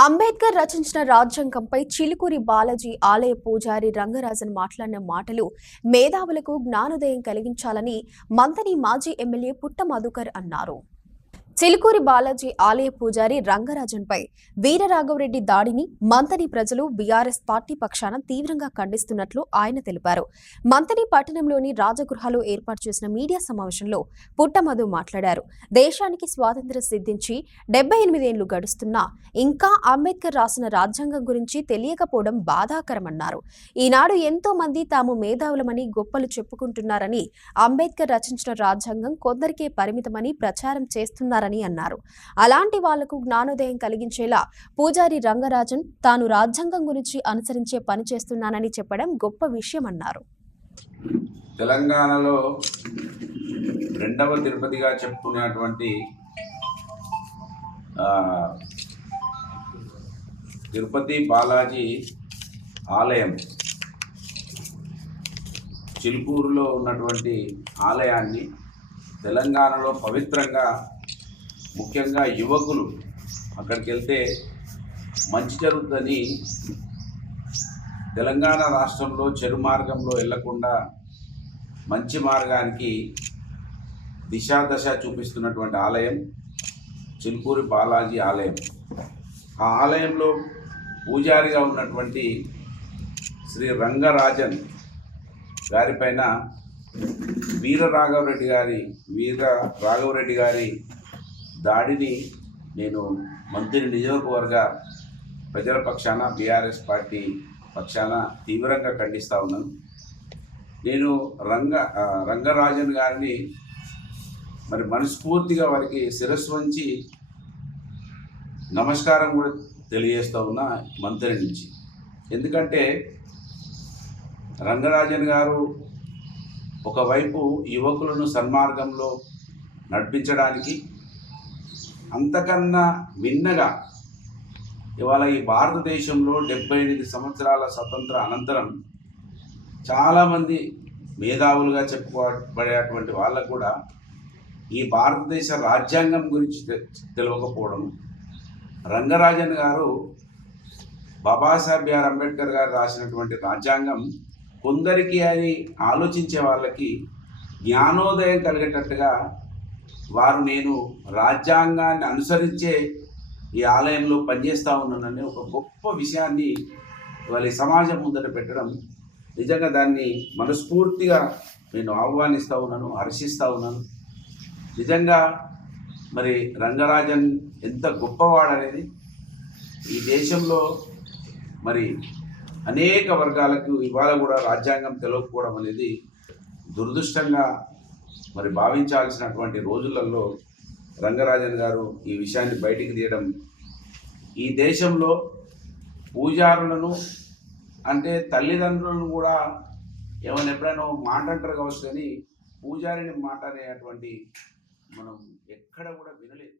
అంబేద్కర్ రచించిన రాజ్యాంగంపై చిలుకూరి బాలాజీ ఆలయ పూజారి రంగరాజన్ మాట్లాడిన మాటలు మేధావులకు జ్ఞానోదయం కలిగించాలని మంతని మాజీ ఎమ్మెల్యే పుట్ట మధుకర్ అన్నారు. చిలుకూరి బాలాజీ ఆలయ పూజారి రంగరాజన్పై వీరరాఘవరెడ్డి దాడిని మంతని ప్రజలు బీఆర్ఎస్ పార్టీ పక్షాన తీవ్రంగా ఖండిస్తున్నట్లు ఆయన తెలిపారు. మంతని పట్టణంలోని రాజగృహలో ఏర్పాటు చేసిన మీడియా సమావేశంలో పుట్టమధు మాట్లాడారు. దేశానికి స్వాతంత్ర్యం సిద్ధించి డెబ్బై ఎనిమిదేళ్ళు గడుస్తున్నా ఇంకా అంబేద్కర్ రాసిన రాజ్యాంగం గురించి తెలియకపోవడం బాధాకరమన్నారు. ఈనాడు ఎంతో మంది తాము మేధావులమని గొప్పలు చెప్పుకుంటున్నారని అంబేద్కర్ రచించిన రాజ్యాంగం కొందరికే పరిమితమని ప్రచారం చేస్తున్నారని అన్నారు. అలాంటి వాళ్ళకు జ్ఞానోదయం కలిగించేలా పూజారి రంగరాజన్ తాను రాజ్యాంగం గురించి అనుసరించే పని చేస్తున్నానని చెప్పడం గొప్ప విషయం అన్నారు. తెలంగాణలో రెండవ తిరుపతిగా చెప్పుకునేటువంటి తిరుపతి బాలాజీ ఆలయం చిలుకూరులో ఉన్నటువంటి ఆలయాన్ని తెలంగాణలో పవిత్రంగా ముఖ్యంగా యువకులు అక్కడికి వెళ్తే మంచి జరుగుతుందని తెలంగాణ రాష్ట్రంలో చెడు మార్గంలో వెళ్ళకుండా మంచి మార్గానికి దిశా దశ చూపిస్తున్నటువంటి ఆలయం చిలుకూరి బాలాజీ ఆలయం. ఆ ఆలయంలో పూజారిగా ఉన్నటువంటి శ్రీ రంగరాజన్ గారిపైన వీర రాఘవరెడ్డి గారి వీర రాఘవరెడ్డి గారి దాడిని నేను మంత్రి నియోజకవర్గ ప్రజల పక్షాన బీఆర్ఎస్ పార్టీ పక్షాన తీవ్రంగా ఖండిస్తూ ఉన్నాను. నేను రంగ రంగరాజన్ గారిని మరి మనస్ఫూర్తిగా వారికి శిరస్సు వంచి నమస్కారం కూడా తెలియజేస్తూ ఉన్నా మంత్రి నుంచి. ఎందుకంటే రంగరాజన్ గారు ఒకవైపు యువకులను సన్మార్గంలో నడిపించడానికి అంతకన్నా మిన్నగా ఇవాళ ఈ భారతదేశంలో డెబ్బై ఎనిమిది సంవత్సరాల స్వతంత్ర అనంతరం చాలామంది మేధావులుగా చెప్పుకోబడేటువంటి వాళ్ళకు కూడా ఈ భారతదేశ రాజ్యాంగం గురించి తె- తెలియకపోవడం రంగరాజన్ గారు బాబాసాహెబ్ బిఆర్ అంబేద్కర్ గారు రాసినటువంటి రాజ్యాంగం కొందరికి అని ఆలోచించే వాళ్ళకి జ్ఞానోదయం కలిగేటట్టుగా వారు నేను రాజ్యాంగాన్ని అనుసరించే ఈ ఆలయంలో పనిచేస్తూ ఉన్నానని ఒక గొప్ప విషయాన్ని వాళ్ళ సమాజం ముందర పెట్టడం నిజంగా దాన్ని మనస్ఫూర్తిగా నేను ఆహ్వానిస్తూ ఉన్నాను హర్షిస్తూ ఉన్నాను. నిజంగా మరి రంగరాజన్ ఎంత గొప్పవాడనేది ఈ దేశంలో మరి అనేక వర్గాలకు ఇవాళ కూడా రాజ్యాంగం తెలవకపోవడం అనేది దురదృష్టంగా మరి భావించాల్సినటువంటి రోజులలో రంగరాజన్ గారు ఈ విషయాన్ని బయటికి తీయడం ఈ దేశంలో పూజారులను అంటే తల్లిదండ్రులను కూడా ఏమైనా ఎప్పుడైనా మాట అంటారు కావచ్చు కానీ పూజారిని మాట అనేటువంటి మనం ఎక్కడ కూడా వినలేదు.